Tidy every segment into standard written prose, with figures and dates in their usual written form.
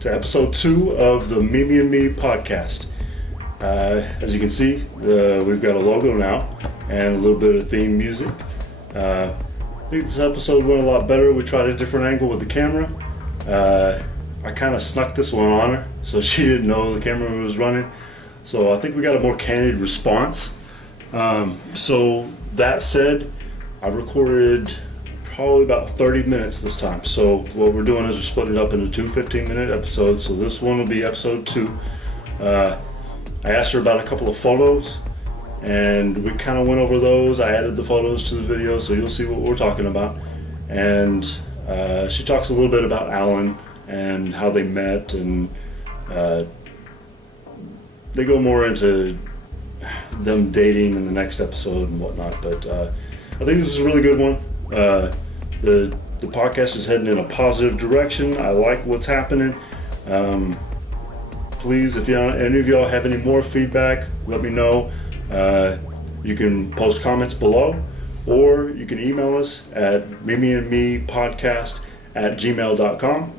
to episode 2 of the Mimi and Me podcast. As you can see, we've got a logo now and a little bit of theme music. I think this episode went a lot better. We tried a different angle with the camera. I kind of snuck this one on her, so she didn't know the camera was running. So I think we got a more candid response. So that said, I've recorded probably about 30 minutes this time. So what we're doing is we're splitting it up into two 15-minute episodes. So this one will be episode 2. I asked her about a couple of photos, and we kind of went over those. I added the photos to the video, so you'll see what we're talking about. And she talks a little bit about Allan and how they met, and they go more into them dating in the next episode and whatnot. But I think this is a really good one. The podcast is heading in a positive direction. I like what's happening. Please, if any of y'all have any more feedback, let me know. You can post comments below, or you can email us at mimiandmepodcast@gmail.com.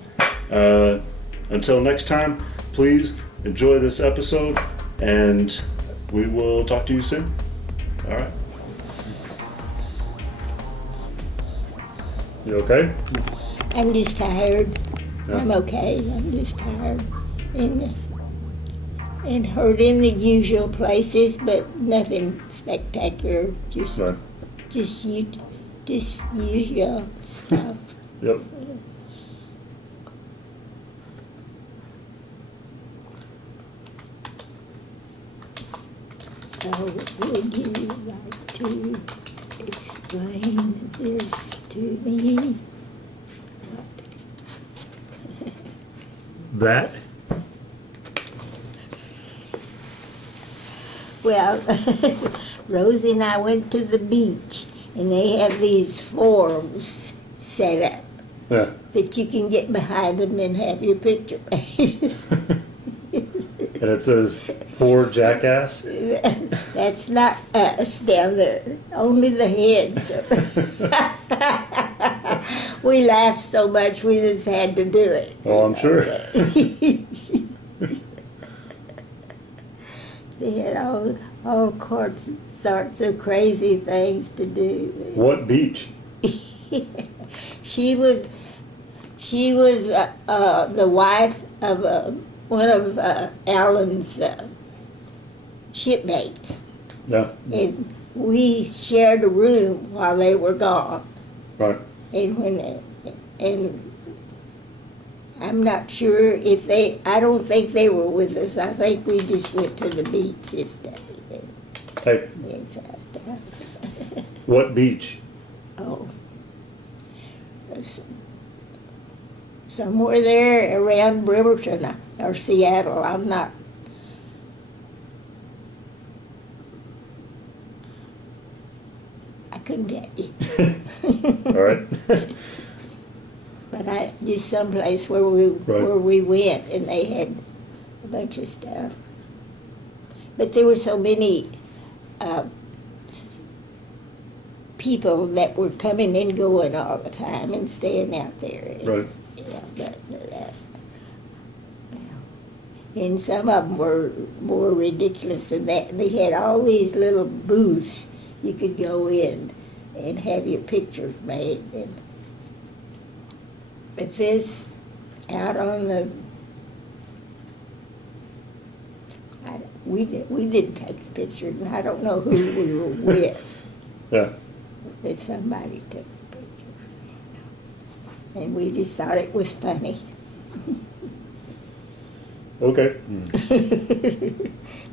Until next time, please enjoy this episode, and we will talk to you soon. All right. You okay? I'm just tired. Yeah. I'm okay. I'm just tired. And hurt in the usual places, but nothing spectacular. Just Right. just usual stuff. Yep. So would you like to explain this to me? That? Well, Rosie and I went to the beach, and they have these forms set up Yeah. that you can get behind them and have your picture made. And it says, "Poor jackass." That's not us down there, only the heads. We laughed so much we just had to do it. Oh, I'm sure. They had all sorts of crazy things to do. What beach? She was the wife of one of Allan's shipmates, Yeah. and we shared a room while they were gone. Right. And I'm not sure if I don't think they were with us. I think we just went to the beach this day. Hey, And stuff. what beach? Oh. Somewhere there around Bremerton or Seattle. I'm not. I couldn't tell you. All right. But just someplace where we went, and they had a bunch of stuff. But there were so many people that were coming and going all the time and staying out there. Right. And some of them were more ridiculous than that. They had all these little booths you could go in and have your pictures made. But this, out on the, we didn't take the picture, and I don't know who we were with. Yeah. But somebody took the picture. And we just thought it was funny. Okay.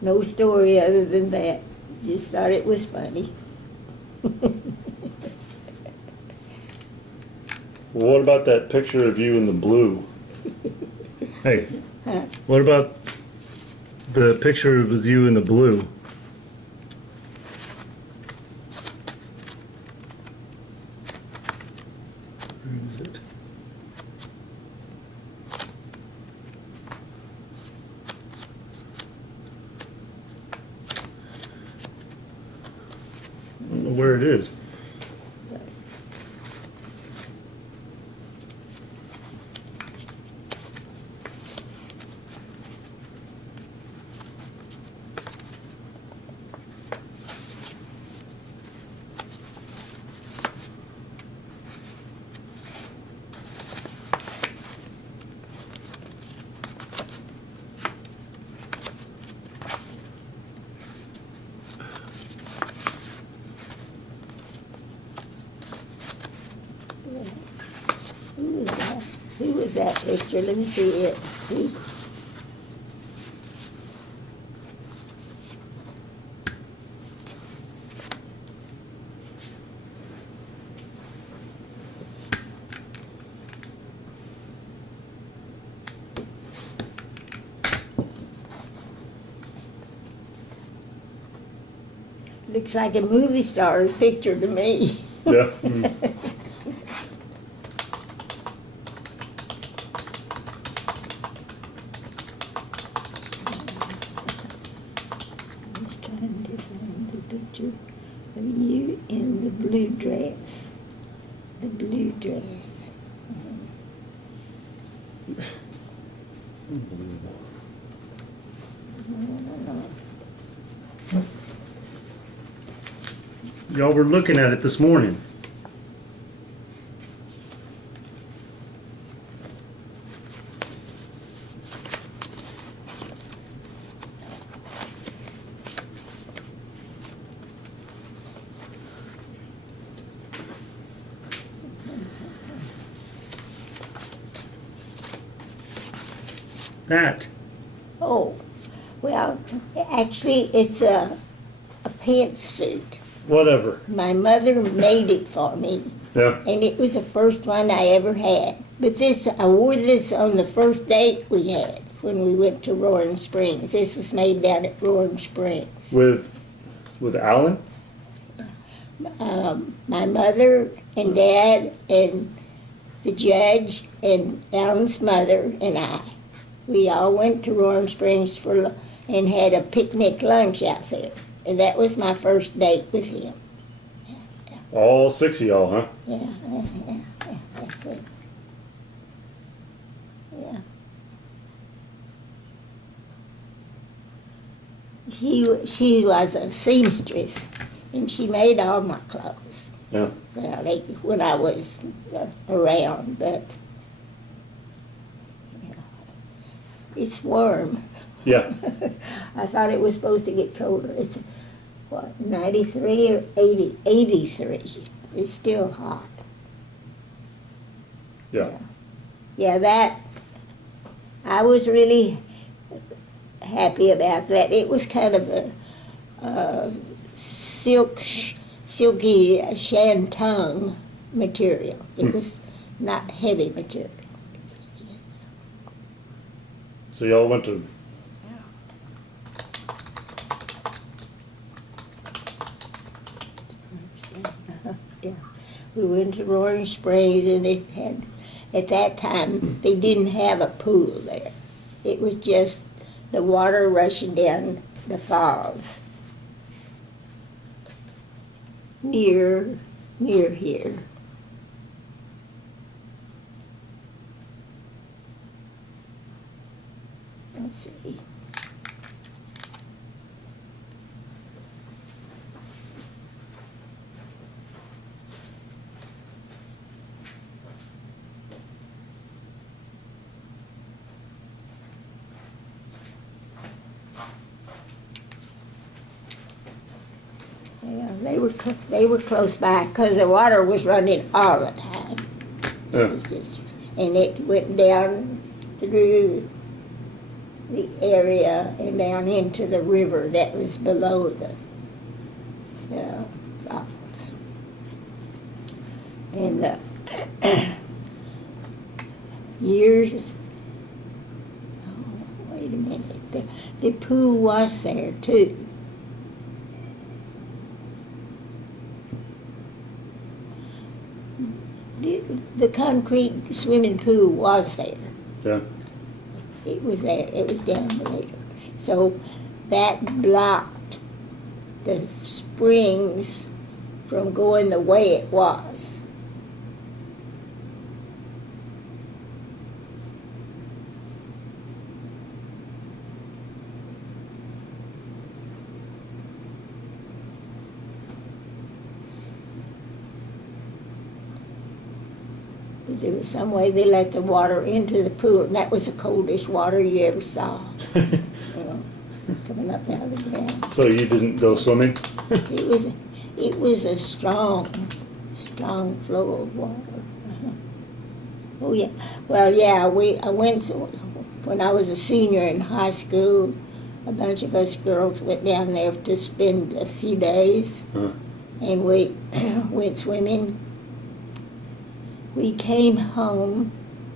No story other than that. Just thought it was funny. Well, what about that picture of you in the blue? Hey, Huh? what about the picture with you in the blue? Where is it? I don't know where it is. that picture. Let me see it. See? Looks like a movie star's picture to me. Yeah. I was trying to find the picture of you in the blue dress. The blue dress. Y'all were looking at it this morning. That. Oh, well, actually, it's a pantsuit. Whatever. My mother made it for me, Yeah. and it was the first one I ever had. But I wore this on the first date we had when we went to Roaring Springs. This was made down at Roaring Springs. With Allan? My mother and dad and the judge and Alan's mother and I, we all went to Roaring Springs and had a picnic lunch out there. And that was my first date with him. All 6 of y'all, huh? Yeah, that's it. Yeah. She was a seamstress, and she made all my clothes. Yeah. Well, when I was around, but yeah. It's warm. Yeah. I thought it was supposed to get colder. It's, what, 93 or 80? 83. It's still hot. Yeah. Yeah, I was really happy about that. It was kind of a silky shantung material. It was not heavy material. So y'all went to. Yeah, we went to Roaring Springs, and at that time, they didn't have a pool there. It was just the water rushing down the falls near here. Let's see. Yeah, they were close by because the water was running all the time. Yeah. It was just, and it went down through the area and down into the river that was below the falls. And years. Oh, wait a minute. The pool was there too. The concrete swimming pool was there. Yeah. It was there. It was down later. So that blocked the springs from going the way it was. There was some way they let the water into the pool, and that was the coldest water you ever saw. You know, coming up out of the ground. So you didn't go swimming? It was a strong flow of water. Oh, yeah. Well, yeah, I went when I was a senior in high school. A bunch of us girls went down there to spend a few days, and we went swimming. We came home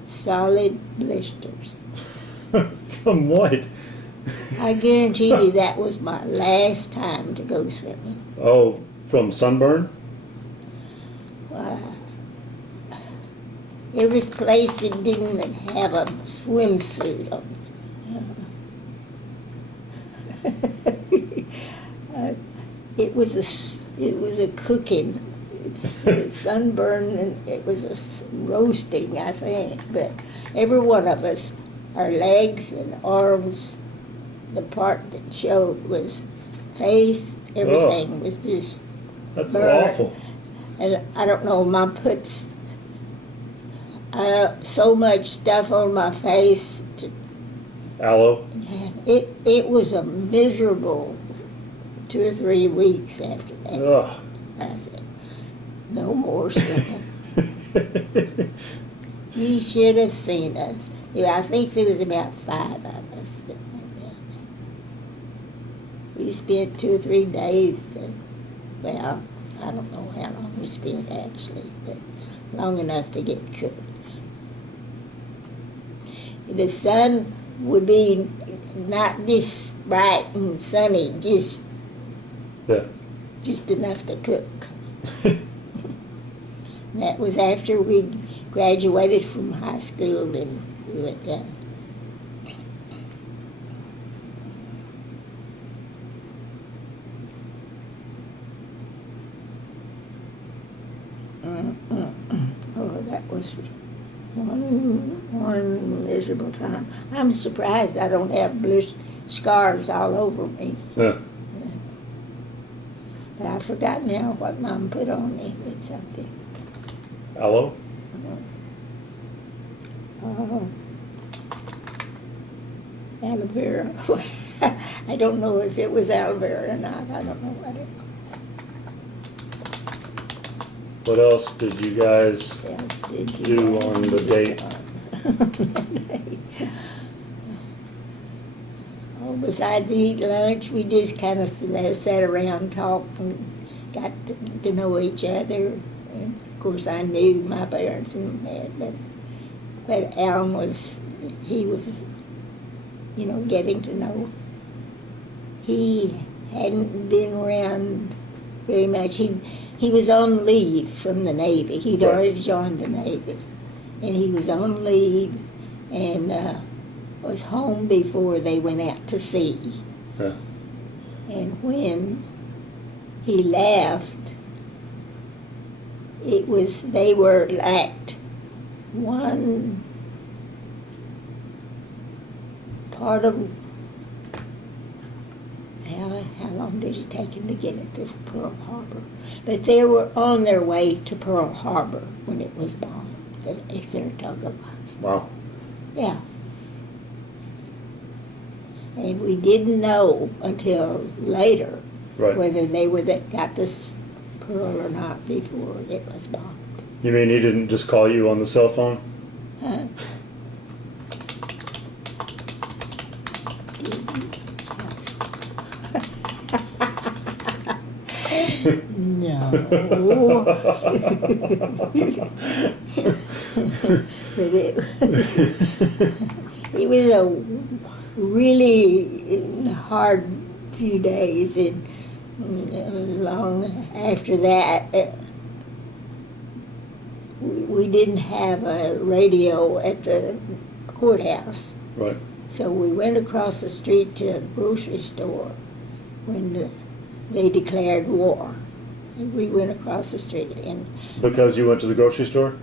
solid blisters. From what? I guarantee you that was my last time to go swimming. Oh, from sunburn? Every place that didn't have a swimsuit on. It was a cooking, sunburn, and it was a roasting, I think. But every one of us, our legs and arms, the part that showed was face, everything was just That's burned. awful. And I don't know, my puts so much stuff on my face. Aloe? It was a miserable 2 or 3 weeks after that. Ugh. I said, no more swimming. You should have seen us. Yeah, I think there was about 5 of us that went down there. We spent 2 or 3 days. Well, I don't know how long we spent actually, but long enough to get cooked. The sun would be not this bright and sunny, just enough to cook. That was after we graduated from high school and we went down. Oh, that was one miserable time. I'm surprised I don't have scars all over me. Yeah. But I forgot now what Mom put on me with something. Aloe? Aloe vera. I don't know if it was aloe vera or not. I don't know what it was. What else did you guys do on the date? Oh, besides eat lunch, we just kind of sat around, talked, and got to know each other. And of course, I knew my parents and that, but Allan was getting to know. He hadn't been around very much. He was on leave from the Navy. He'd already joined the Navy. And he was on leave and was home before they went out to sea. Yeah. And when he left, they were lacked one part of. How long did it take him to get it to Pearl Harbor? But they were on their way to Pearl Harbor when it was bombed, the Saratoga was. Wow. Yeah. And we didn't know until later whether they got this Pearl or not before it was bombed. You mean he didn't just call you on the cell phone? Huh? No. But it was a really hard few days, and long after that, we didn't have a radio at the courthouse. Right. So we went across the street to a grocery store when they declared war. And we went across the street. And because you went to the grocery store?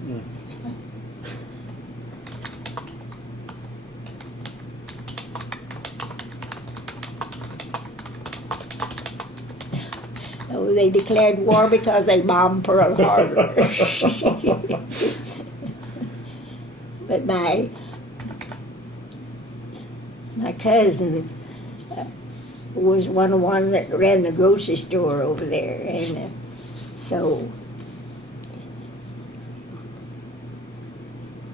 Oh, they declared war because they bombed Pearl Harbor. But my cousin was one that ran the grocery store over there, and so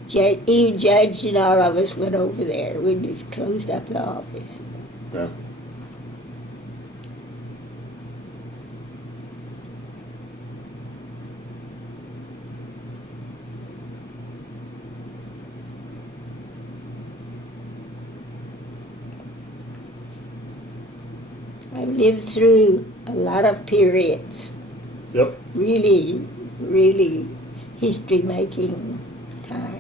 Even Judge and all of us went over there. We just closed up the office. Yeah. I've lived through a lot of periods. Yep. Really, really history-making time.